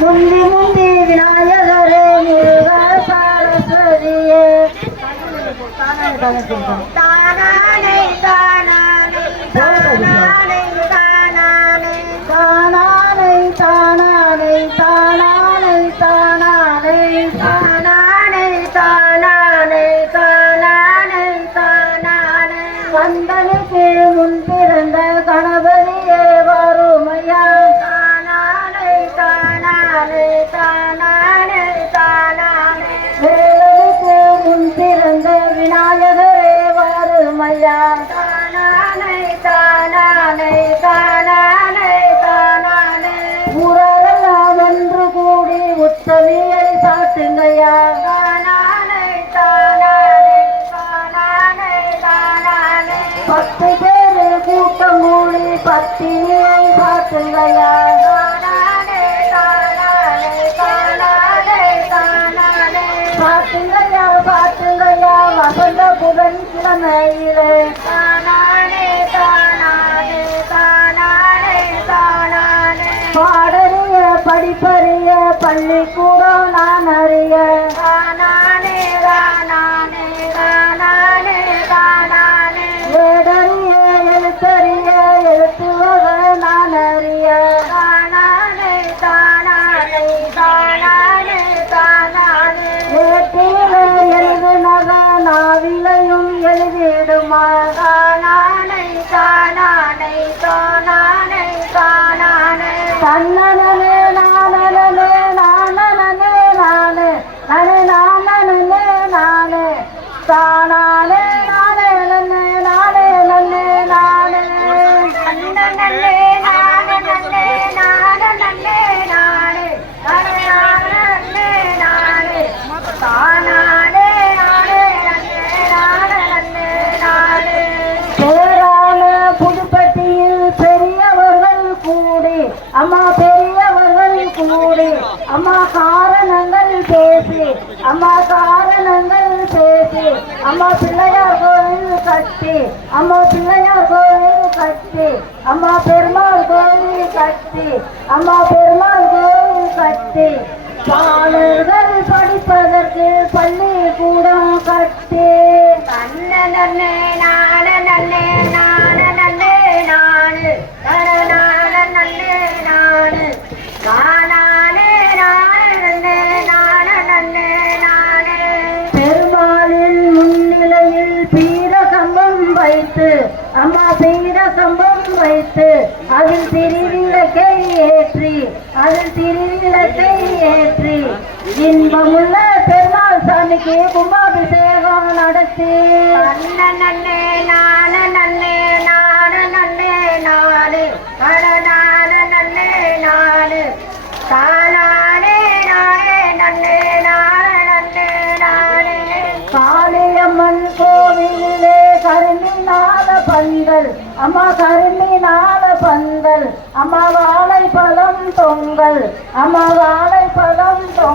முந்தி முந்தி விநாயகரே முருகா சரஸ்வதியே தானானே தானானே தானானே தானானே தானானே தானானே தானானே தானானே தானானே தானானே தானானே தானானே கந்தனுக்கு முன் பிறந்த கணபதியே வருமையா தானானே தானானே தானானே தானானே வேலனுக்கு முன் பிறந்த விநாயகரே வருமையா தானானே தானானே தானானே தானானே ஊரெல்லாம் ஒன்று கூடி உத்தமியை சாட்டுங்கய்யா தானானே தானானே தானானே தானானே 10 பேரு கூட்டம் கூடி பத்தினியை சாட்டுங்கய்யா தானானே தானானே தானானே தானானே பாட்டுங்கய்யா பாட்டுங்கய்யா வசந்த புதன்கிழமையிலே தானானே தானானே தானானே தானானே பாடறிய படிப்பறிய பள்ளிக்கூடம் நான் அறிய தானானே தானானே தானானே தானானே வேடறிய எழுத்தறிய எழுத்துவக நான் அறிய தானானே தானானே தானானே தானானே வேட்டியில எழுதுனத நாவிலையும் எழுதிடுமா தானானே தானானே தானானே தானானே தன்னனே நானனே நானனே நானே நானே நானனே நானே தானானே நானே நன்னே நானே நன்னே நானே தன்னனே நானனே நானனே நானே நானே நானே நானே தானானே நானே நன்னே நானே நானே பேரான புதுப்பட்டியில் பெரியவர்கள் கூடி அம்மா பெரியவர்கள் கூடி அம்மா காரணங்கள் பேசி அம்மா காரணங்கள் பேசி அம்மா பிள்ளையார் கோவில் கட்டி அம்மா பிள்ளையார் கோவில் கட்டி அம்மா பெருமாள் கோவில் கட்டி அம்மா பெருமாள் கோவில் கட்டி பாடல்கள் படிப்பதற்கு பள்ளிக்கூடம் கட்டி நன்னே நானே நானே நானே நானு நன்னே நானு நானே நானே நானே நானே பெருமாளின் முன்னிலையில் பீரகம்பம் வைத்து அம்மா பீரகம்பம் வைத்து அதில் திருவிளக்கை ஏற்றி அதில் திருவிளக்கை ஏற்றி இன்பமுள்ள பெருமாள் சாமிக்கு கும்பாபிஷேகம் நடத்தி நன்னே நானே நன்னே நானே நானே நன்னே நானு தானானே நானே நன்னே நானே நானே காளியம்மன் கோவிலே கருமினால பந்தல் அம்மா கருமினால பந்தல் அம்மா வாழைப்பழம் தொங்கல் அம்மா வாழைப்பழம்